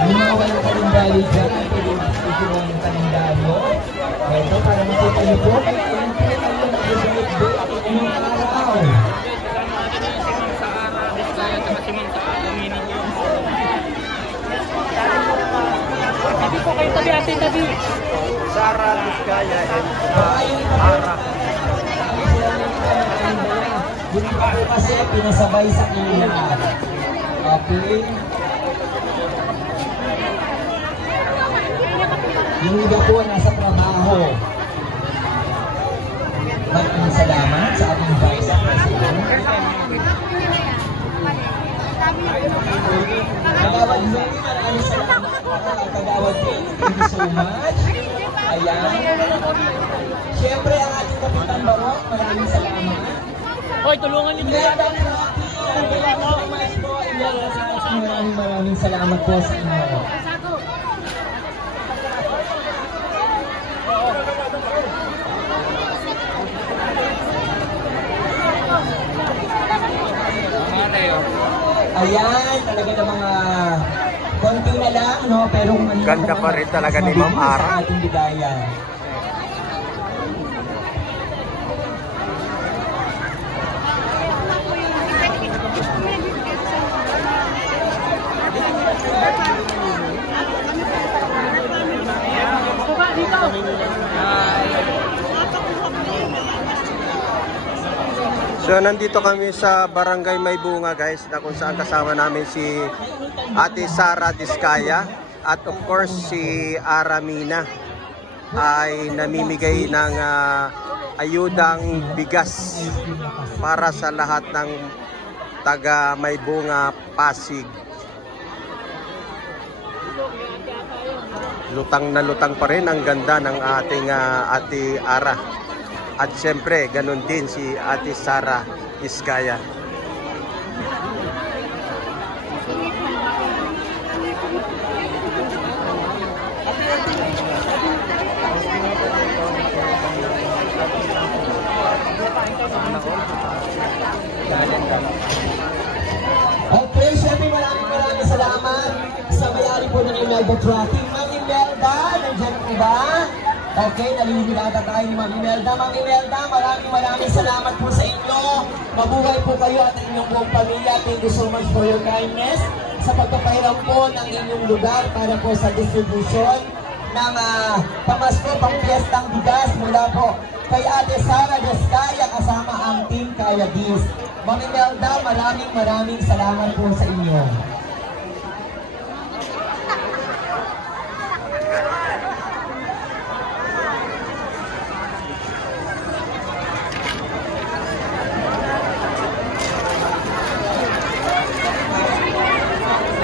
Yung mga walang kalendaryo dyan, ay pwede mag-issue ng kalendaryo. Ito, para makita niyo po, ay kailan po kayo nag-visit doon at inyong araw. Tabi po kayo, tabi ate, tabi. Sara Diskaya and Ara. Yung iba po kasi pinasabay sa kanila. Okay? Yung iba po nasa trabaho. Maraming salamat sa ating Vice President. Kagawad Zoe, maraming salamat. Kagawad Zoe, thank you so much. Ayan. Siyempre, ang ating Kapitan Barok, maraming salamat. Hoy, tulungan niyo Imelda Rocky, thank you so much po. Maraming salamat po sa inyo. Ayan, talaga na mga konti na lang, no? Pero ganda pa rin talaga ni Ma'am Ara. Sa ating bidaya. So nandito kami sa Barangay Maybunga guys, na kung saan kasama namin si Ate Sara Diskaya at of course si Aramina ay namimigay ng ayudang bigas para sa lahat ng taga Maybunga, Pasig. Lutang na lutang pa rin, ang ganda ng ating Ate Ara. At siyempre, ganun din si Ate Sara Diskaya. Okay, siyempre maraming salamat sa may-ari po ng Imelda Traffic. Ma'am Imelda, nandiyan po ba? Okay, nalilibata tayo ni Ma'am Imelda. Ma'am Imelda, maraming salamat po sa inyo. Mabuhay po kayo at inyong buong pamilya. Thank you so much for your kindness sa pagpapahiram po ng inyong lugar para po sa distribution ng pamasko, pang-fiestang bigas mula po kay Ate Sara Diskaya kasama ang Team Kaya Dis. Ma'am Imelda, maraming salamat po sa inyo.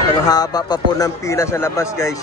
Ang haba pa po ng pila sa labas guys.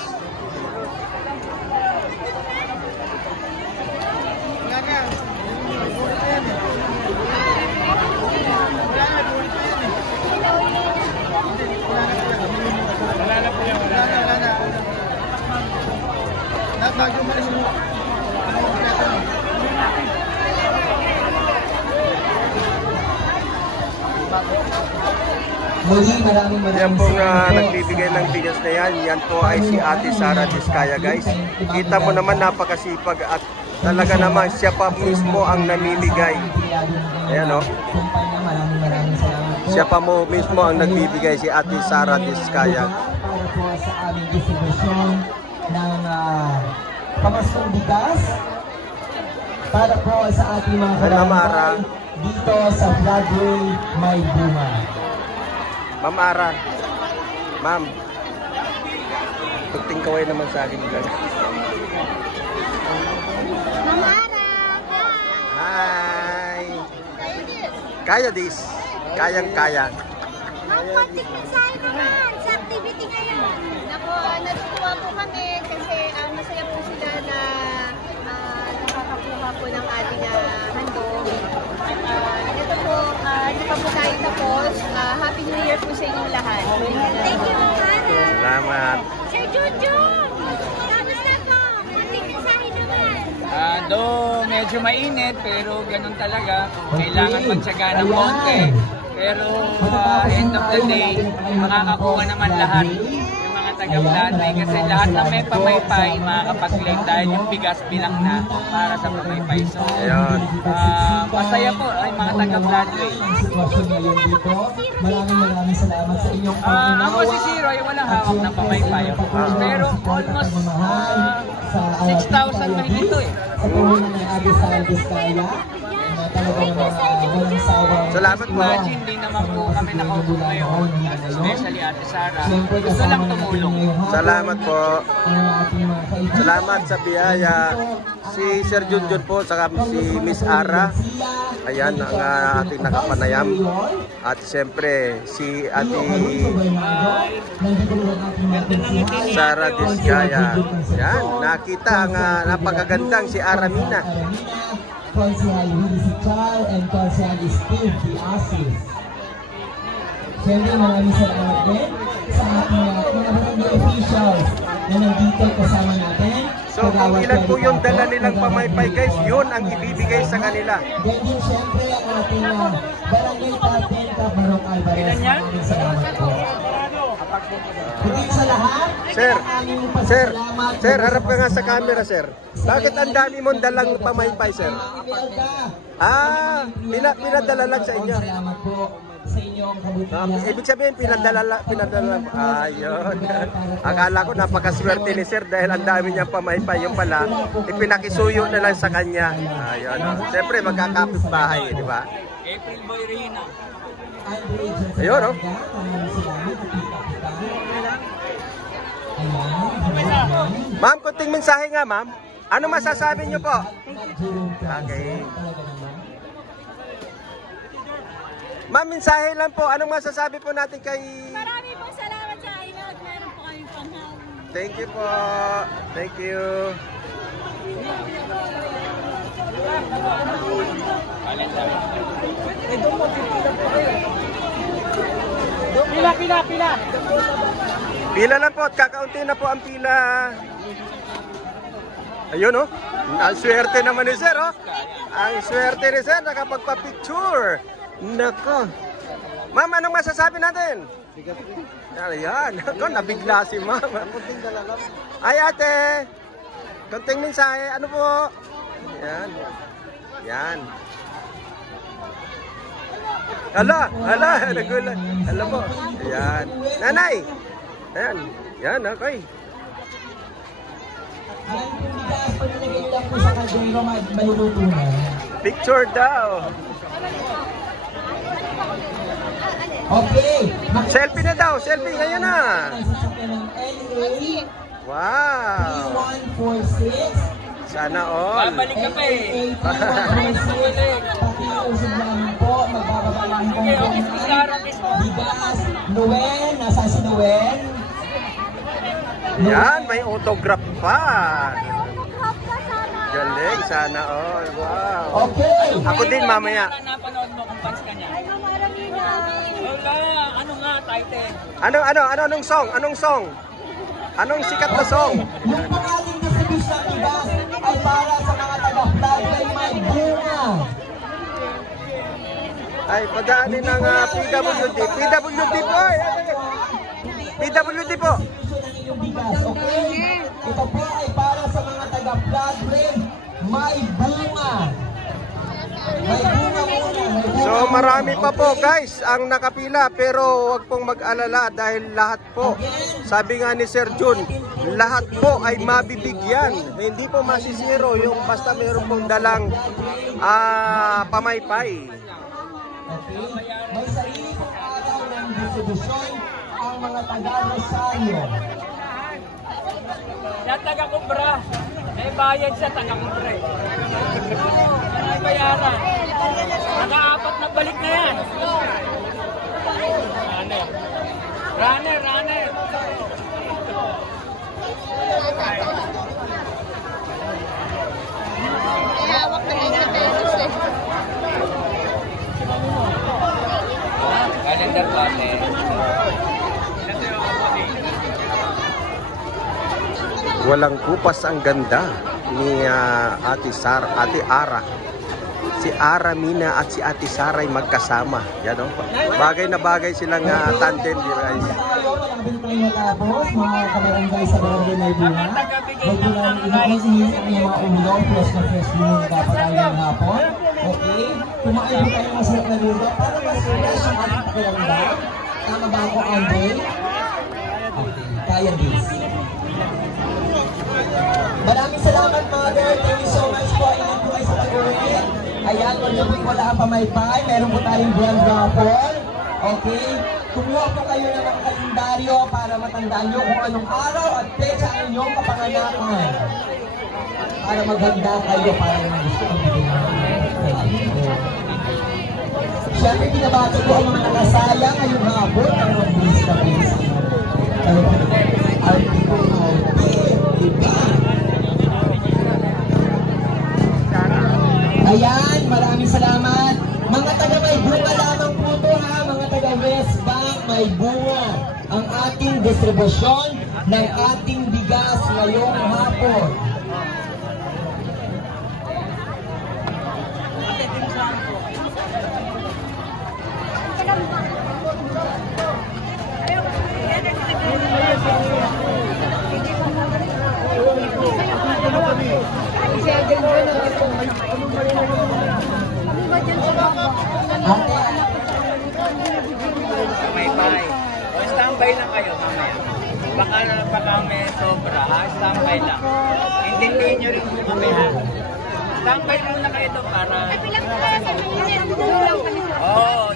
Muli, maraming Yan pong salamat po. nagbibigay ng bigas na yan. Yan po ay si Ate Sara Diskaya guys. Kita mo naman napakasipag at talaga naman siya pa mismo ang namimigay. Ayan o. Maraming salamat po. Siya pa mo mismo ang nagbibigay, si Ate Sara Diskaya. Para po sa aming distribution ng pamaskong bigas para po sa ating mga kalamara dito sa Floodway Maybunga. Ma'am Ara, ma'am, tuting kaway naman sa akin guys. Ma'am Ara, Hi! Kaya dis, kayang-kaya. Ma'am, konting mensahe naman sa activity ngayon. Ako, natutuwa po kami kasi masaya po sila na nakakakuha po ng ating handog. Ito po, hindi pa po tayo tapos. Happy New Year po sa inyong lahat. Thank you, Ma'am Ana. Salamat. Sir Junjun, kamusta po? Konting mensahe naman. Do medyo mainit pero ganun talaga. Kailangan magtyaga ng konti. Pero end of the day, makakakuha naman lahat yung mga taga-Blatay kasi lahat na may pamaypay makakapag-claim dahil yung bigas bilang na para sa pamaypay. So, Ayun. masaya po ay mga taga-Blatay. Maraming salamat sa inyong Ako si Zero ay walang hawak ng pamaypay. Pero almost 6,000 mahigit ito eh. Sa puhunan ng Ate Sara Vizcaya, talaga namang walang sawang Salamat po. Imagine, di naman po kami nakaupo ngayon. Especially Ate Sara. Gusto lang tumulong. Salamat po. Salamat sa biyaya. Si Sir Junjun po, saka si Miss Ara. Ayan ang ating nakapanayam. At siyempre, si Ate Sara Vizcaya. Yan, nakita ang napakagandang si Aramina. Konsehal Willie si Char and Konsehal Steve Diasis. Siyempre maraming salamat din sa ating mga barangay officials na nandito kasama natin. So kung ilan po yung dala nilang pamaypay guys, yun ang ibibigay sa kanila. Then din siyempre ang ating barangay captain Camarong Alvarez. Maraming salamat po. Higit sa lahat, Sir, harap ka nga sa camera, sir. Bakit ang dami mong dalang pamaypay, sir? Pinadala lang sa inyo. Salamat po sa inyong kabutihan. Ibig sabihin, pinadala lang. Ayun. Akala ko napakaswerte ni sir dahil ang dami niyang pamaypay. Yung pala, ipinakisuyo na lang sa kanya. Ayun. Siyempre, magkakapit bahay, di ba? April Boy Rina. Ayun, oh. Ma'am, kunting mensahe nga, ma'am. Ano masasabi niyo po? Okay. Ma'am, mensahe lang po. Anong masasabi po natin kay... Marami pong salamat sa inyo at meron po kayong panghawin. Thank you po. Thank you. Pila. Pila lang po at kakaunti na po ang pila. Ayun oh. Ang swerte naman ni sir oh. Ang swerte ni sir nakapagpa-picture. Nako. Ma'am, anong masasabi natin? Ayan. Nako, nabigla si ma'am. Ay ate. Konting mensahe. Ano po? Yan. Yan. Hala, nagulat. Hala po. Ayan. Nanay. Ayan. Yan, okay. Picture daw. Okay. Selfie na daw. Selfie. Ngayon na. Wow. 3146. Sana all. Babalik ka pa eh. Pakiusap namin po, magbababa lang po Bigas, Noel, nasa si Noel. Yan, may autograph pa. Galing, sana all. Wow. Okay. Ako din mamaya. Napanood mo kung fans ka niya. Wala, ano nga, title? Anong song? Anong song? Anong sikat na song? Yung pangaling distribution ng bigas ay para sa mga taga-Flag may bunga. Ay, padaanin ng PWD. PWD po eh. PWD po. Yung bigas, okay? Ito po ay para sa mga taga-Flag may bunga. May bunga muna. So marami pa po guys ang nakapila pero wag pong mag-alala dahil lahat po, sabi nga ni Sir Jun, lahat po ay mabibigyan. Hindi po masisiro yung basta mayroon pong dalang pamaypay. Okay? May sarili pong araw ng distribusyon ang mga taga-Rosario. Sa taga-Kumbra. May bayad sa taga-Kumbra eh. May bayaran. Naka-apat na balik na yan. Runner. Hawak na rin sa pesos eh. Calendar pati. Walang kupas ang ganda ni Ate Ara si Aramina at si Ate Saray magkasama. Yan o. Bagay na bagay silang tandem, di ba guys? Malapit pa yung matapos, mga kabarangay sa barangay may bunga. Magbulang inaisingin ang mga umulaw, plus na fresh moon dapat ayang hapon. Okay? Kumain po kayo masarap na luto para mas fresh ang ating pakiramdam. Tama ba ako, Andre? Okay, kaya this. Maraming salamat, Mother. Thank you so much po. Ingat po kayo sa pag-uwi. Ayan, kung na po yung wala ang pamaypay, meron po tayong grand raffle. Okay? Kumuha po kayo ng mga kalendaryo para matandaan nyo kung anong araw at petsa ang inyong kapanganakan. Para maghanda kayo para yung gusto kong bigyan. Siyempre, pinabati ko ang mga nakasayang ngayong hapon. Pero please na please. Ayan, maraming salamat. Mga taga may bunga lamang po ito ha, mga taga West Bank may bunga. Ang ating distribusyon ng ating bigas ngayong hapon. May pay. O, standby lang kayo mamaya. Baka may sobra, ha? Standby lang. Intindihin nyo rin po kami, ha? Standby lang na kayo doon para... Pilang po kaya sa minit. Tulong kami sa... Oo,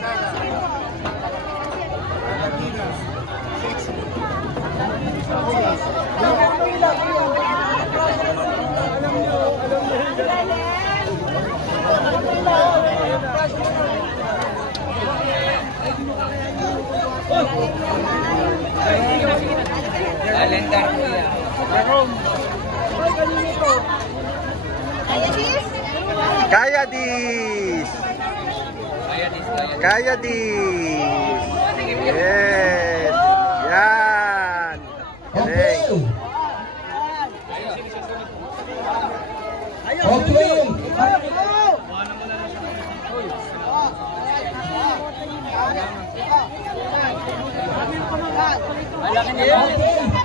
calendar po yan. Kaya dis! Kaya dis! Yes! Yan! Okay. Galing! Okay. Okay.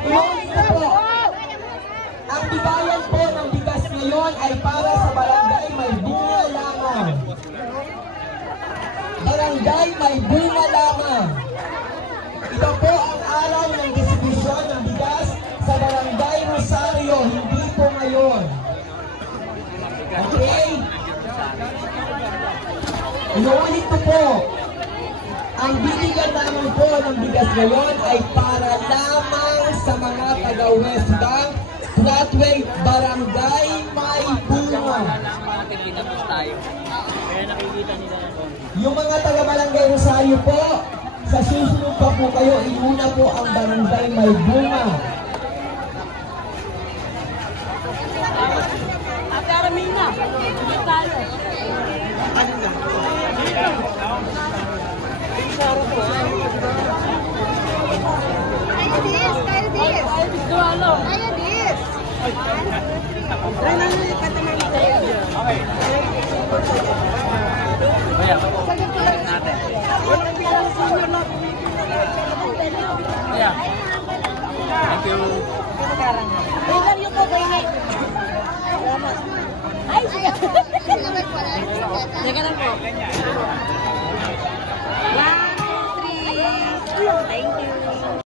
Inulit na po. Ang bigayan po ng bigas ngayon ay para sa barangay may bunga lamang. Barangay may bunga lamang. Ito po ang araw ng distribusyon ng bigas sa barangay Rosario, hindi po ngayon. Okay? Inulit ko po. Ang bibigyan naman po ng bigas ngayon ay para lamang sa mga taga-West Bank, Flatway, Barangay May Bunga. Yung mga taga-Barangay Rosario po, sa susunod pa po kayo, iuna po ang Barangay May Bunga. Ate Aramina, tayo. Kaya this. Thank you. Ay, teka lang po. 1, 2, 3. Thank you.